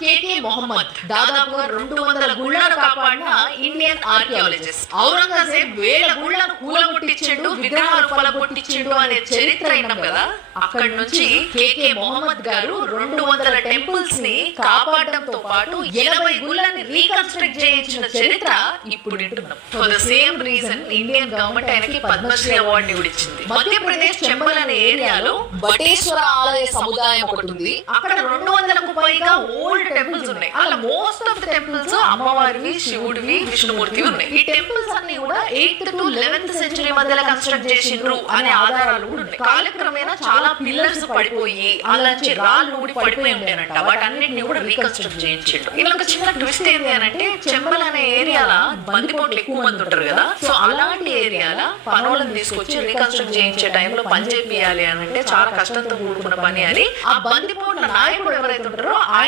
కేకే మొహమ్మద్ దాదాపుగా 200 గుళ్లను కాపాడిన Indian archaeologist. Aurangzeb వేల గుళ్లను కూలగొట్టించిండు, విగ్రహాలు పలగొట్టించిండు అనే చరిత్ర అయినాం కదా. అక్కడి నుంచి కేకే మొహమ్మద్ గారు 200 టెంపుల్స్ ని కాపాడడంతో పాటు 80 గుళ్ళని రీకన్స్ట్రక్ట్ చేయించిన చరిత్ర ఇప్పుడు వింటున్నాం. For the same reason Indian government ఆయనకి పద్మశ్రీ అవార్డు కూడా ఇచ్చింది. మధ్యప్రదేశ్ చెంబల్ అనే ఏరియాలో బటేశ్వర ఆలయ సముదాయం ఒకటి ఉంది. అక్కడ 200కు పైగా ఓల్డ్ టెంపుల్స్ ఉన్నాయి. అలా మోస్ట్ ఆఫ్ ద టెంపుల్స్ అమ్మవారివి, శివుడివి, విష్ణుమూర్తి ఉన్నాయి. ఈ టెంపుల్స్ అన్ని కూడా 8th to 11th సెంచరీ మధ్యలో కన్స్ట్రక్ట్ చేసిండ్రు అనే ఆధారాలు కూడా ఉన్నాయి. కాలక్రమేణా చాలా పిల్లర్స్ పడిపోయి అలాంటి రాళ్ళు ఊడి పడిపోయి ఉంటాయనంట. వాటన్నిటిని కూడా రీకన్స్ట్రక్ట్ చేయించిండు. ఇలా ఒక చిన్న ట్విస్ట్ ఏంటి అని అంటే, చెంబల్ అనే ఏరియాలో బందిపోట్లు ఎక్కువ మంది ఉంటారు కదా. సో అలాంటి ఏరియాలో పనులను తీసుకొచ్చి రీకన్స్ట్రక్ట్ చేయించే టైంలో పని చేపియాలి అని అంటే చాలా కష్టంతో కూడుకున్న పని అని ఆ బందిపోట్ల నాయకుడు ఎవరైతే ఉంటారో